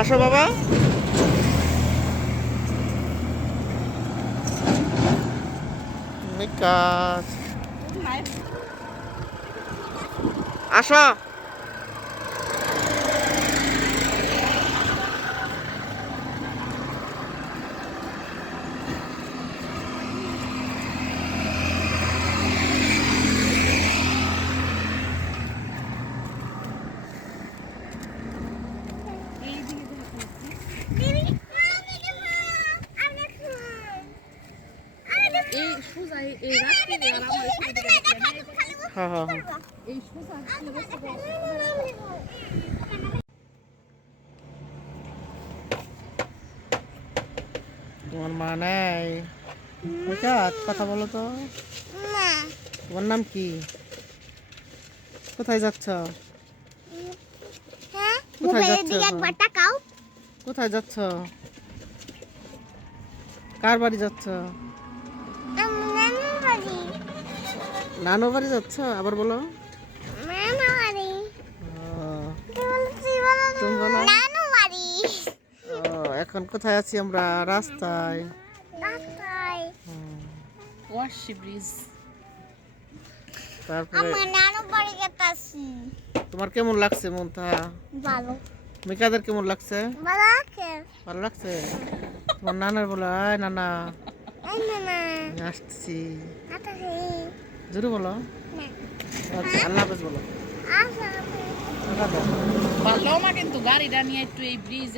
আসো বাবা। মিকাস আসো। এই সোজা এই রাস্তায় আর আমার হ্যাঁ হ্যাঁ হ্যাঁ। এই সোজা তোমার মা নেই? মিকাত কথা বলো তো। তোমার নাম কি? কোথায় যাচ্ছ? কোথায় যাচ্ছ? কোথায় যাচ্ছ? কার বাড়ি যাচ্ছ? নানু বাড়ি যাচ্ছ? আবার বলো। তুমি বলো। এখন কোথায় আছি আমরা? রাস্তায়। Washi bridge. তারপরে তোমার কেমন লাগছে মনটা? ভালো মিকাদের কেমন লাগছে? ভালো আছে ভালো লাগছে? তোমার নানার বলো, আয় নানা এই না না আমি আসতেছি। আটা জোরে বলো। আচ্ছা, আল্লাহ হাফেজ বলো। আসা টাটা দাও। ভালো মা কিন্তু গাড়িটা নিয়ে একটু এই ব্রিজ